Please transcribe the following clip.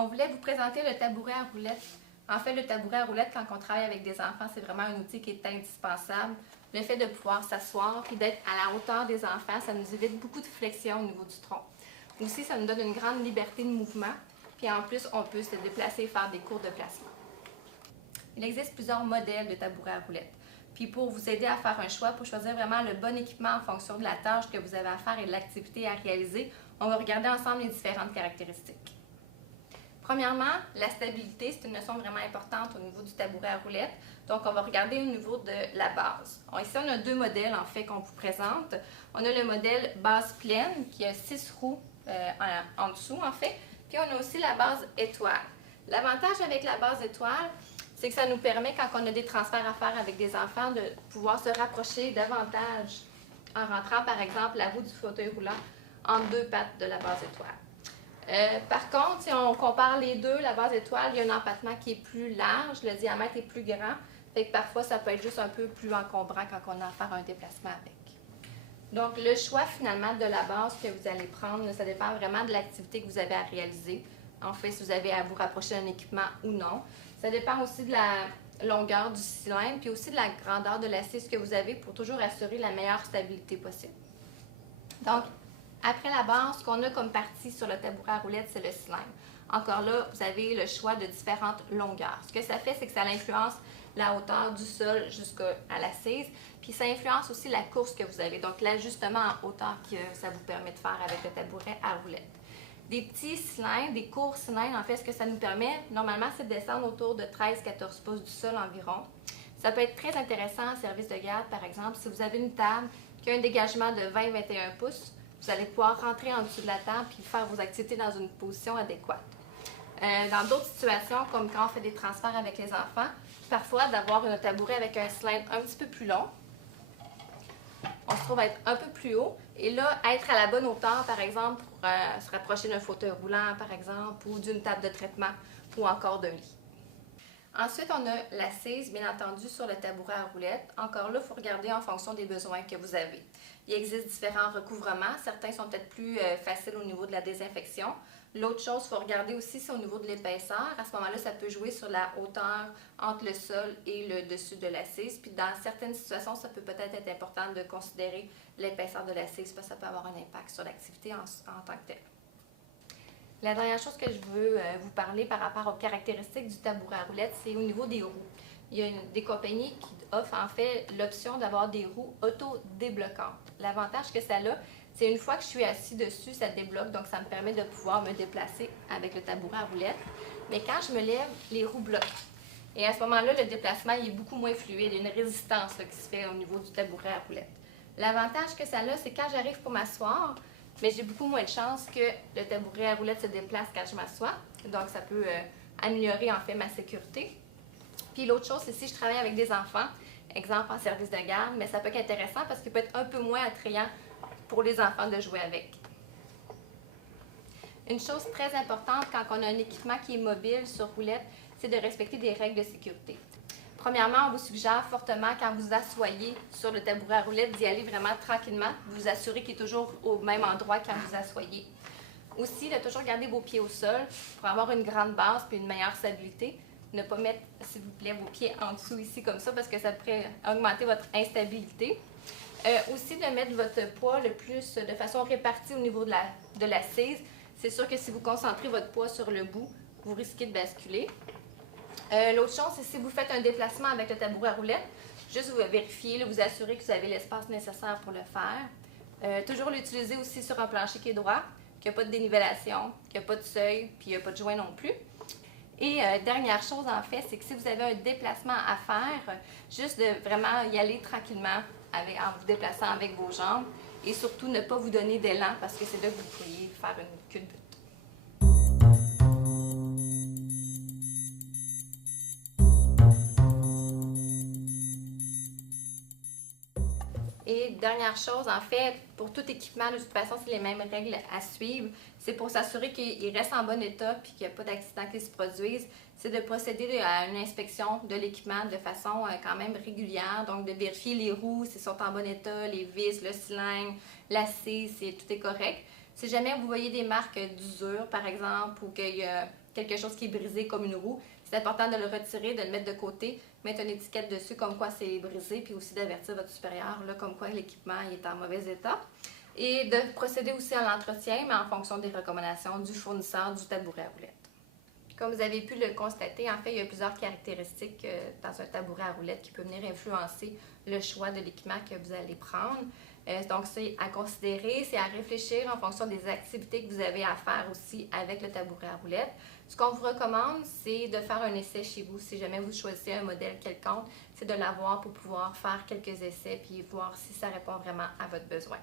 On voulait vous présenter le tabouret à roulettes. En fait, le tabouret à roulettes, quand on travaille avec des enfants, c'est vraiment un outil qui est indispensable. Le fait de pouvoir s'asseoir et d'être à la hauteur des enfants, ça nous évite beaucoup de flexion au niveau du tronc. Aussi, ça nous donne une grande liberté de mouvement. Puis en plus, on peut se déplacer et faire des cours de placement. Il existe plusieurs modèles de tabouret à roulettes. Puis pour vous aider à faire un choix, pour choisir vraiment le bon équipement en fonction de la tâche que vous avez à faire et de l'activité à réaliser, on va regarder ensemble les différentes caractéristiques. Premièrement, la stabilité, c'est une notion vraiment importante au niveau du tabouret à roulettes. Donc, on va regarder au niveau de la base. Ici, on a deux modèles en fait qu'on vous présente. On a le modèle base pleine qui a 6 roues en dessous en fait. Puis on a aussi la base étoile. L'avantage avec la base étoile, c'est que ça nous permet, quand on a des transferts à faire avec des enfants, de pouvoir se rapprocher davantage en rentrant, par exemple, la roue du fauteuil roulant entre deux pattes de la base étoile. Par contre, si on compare les deux, la base étoile, il y a un empattement qui est plus large, le diamètre est plus grand, fait que parfois ça peut être juste un peu plus encombrant quand on a à faire un déplacement avec. Donc, le choix finalement de la base que vous allez prendre, ça dépend vraiment de l'activité que vous avez à réaliser. En fait, si vous avez à vous rapprocher d'un équipement ou non. Ça dépend aussi de la longueur du cylindre, puis aussi de la grandeur de l'assise que vous avez pour toujours assurer la meilleure stabilité possible. Donc, après la base, ce qu'on a comme partie sur le tabouret à roulettes, c'est le cylindre. Encore là, vous avez le choix de différentes longueurs. Ce que ça fait, c'est que ça influence la hauteur du sol jusqu'à l'assise, puis ça influence aussi la course que vous avez, donc l'ajustement en hauteur que ça vous permet de faire avec le tabouret à roulettes. Des petits cylindres, des courts cylindres, en fait, ce que ça nous permet, normalement, c'est de descendre autour de 13-14 pouces du sol environ. Ça peut être très intéressant en service de garde, par exemple, si vous avez une table qui a un dégagement de 20-21 pouces, vous allez pouvoir rentrer en dessous de la table et faire vos activités dans une position adéquate. Dans d'autres situations, comme quand on fait des transferts avec les enfants, parfois d'avoir un tabouret avec un cylindre un petit peu plus long, on se trouve à être un peu plus haut et là, être à la bonne hauteur, par exemple, pour se rapprocher d'un fauteuil roulant, par exemple, ou d'une table de traitement ou encore d'un lit. Ensuite, on a l'assise, bien entendu, sur le tabouret à roulettes. Encore là, il faut regarder en fonction des besoins que vous avez. Il existe différents recouvrements. Certains sont peut-être plus faciles au niveau de la désinfection. L'autre chose, il faut regarder aussi, c'est au niveau de l'épaisseur. À ce moment-là, ça peut jouer sur la hauteur entre le sol et le dessus de l'assise. Puis dans certaines situations, ça peut peut-être être important de considérer l'épaisseur de l'assise parce que ça peut avoir un impact sur l'activité en tant que telle. La dernière chose que je veux vous parler par rapport aux caractéristiques du tabouret à roulettes, c'est au niveau des roues. Il y a des compagnies qui offrent en fait l'option d'avoir des roues auto-débloquantes. L'avantage que ça a, c'est une fois que je suis assis dessus, ça débloque, donc ça me permet de pouvoir me déplacer avec le tabouret à roulettes. Mais quand je me lève, les roues bloquent. Et à ce moment-là, le déplacement il est beaucoup moins fluide. Il y a une résistance qui se fait au niveau du tabouret à roulettes. L'avantage que ça a, c'est quand j'arrive pour m'asseoir, mais j'ai beaucoup moins de chances que le tabouret à roulettes se déplace quand je m'assois. Donc, ça peut améliorer en fait ma sécurité. Puis l'autre chose, c'est si je travaille avec des enfants, exemple en service de garde, mais ça peut être intéressant parce qu'il peut être un peu moins attrayant pour les enfants de jouer avec. Une chose très importante quand on a un équipement qui est mobile sur roulette, c'est de respecter des règles de sécurité. Premièrement, on vous suggère fortement, quand vous asseyez sur le tabouret à roulettes, d'y aller vraiment tranquillement. Vous vous assurez qu'il est toujours au même endroit quand vous asseyez. Aussi, de toujours garder vos pieds au sol pour avoir une grande base et une meilleure stabilité. Ne pas mettre, s'il vous plaît, vos pieds en dessous ici comme ça parce que ça pourrait augmenter votre instabilité. Aussi, de mettre votre poids le plus de façon répartie au niveau de l'assise. C'est sûr que si vous concentrez votre poids sur le bout, vous risquez de basculer. L'autre chose, c'est si vous faites un déplacement avec le tabouret à roulettes, juste vous vérifiez, vous assurer que vous avez l'espace nécessaire pour le faire. Toujours l'utiliser aussi sur un plancher qui est droit, qu'il n'y a pas de dénivellation, qu'il n'y a pas de seuil, puis il n'y a pas de joint non plus. Et dernière chose, en fait, c'est que si vous avez un déplacement à faire, juste de vraiment y aller tranquillement en vous déplaçant avec vos jambes et surtout ne pas vous donner d'élan parce que c'est là que vous pourriez faire une culbute. Et dernière chose, en fait, pour tout équipement, de toute façon, c'est les mêmes règles à suivre. C'est pour s'assurer qu'il reste en bon état et qu'il n'y a pas d'accident qui se produisent. C'est de procéder à une inspection de l'équipement de façon quand même régulière. Donc, de vérifier les roues, s'ils sont en bon état, les vis, le cylindre, l'assise, si tout est correct. Si jamais vous voyez des marques d'usure, par exemple, ou qu'il y a quelque chose qui est brisé comme une roue, c'est important de le retirer, de le mettre de côté, mettre une étiquette dessus comme quoi c'est brisé, puis aussi d'avertir votre supérieur là, comme quoi l'équipement est en mauvais état. Et de procéder aussi à l'entretien, mais en fonction des recommandations du fournisseur du tabouret à roulettes. Comme vous avez pu le constater, en fait, il y a plusieurs caractéristiques dans un tabouret à roulettes qui peuvent venir influencer le choix de l'équipement que vous allez prendre. Donc, c'est à considérer, c'est à réfléchir en fonction des activités que vous avez à faire aussi avec le tabouret à roulettes. Ce qu'on vous recommande, c'est de faire un essai chez vous. Si jamais vous choisissez un modèle quelconque, c'est de l'avoir pour pouvoir faire quelques essais puis voir si ça répond vraiment à votre besoin.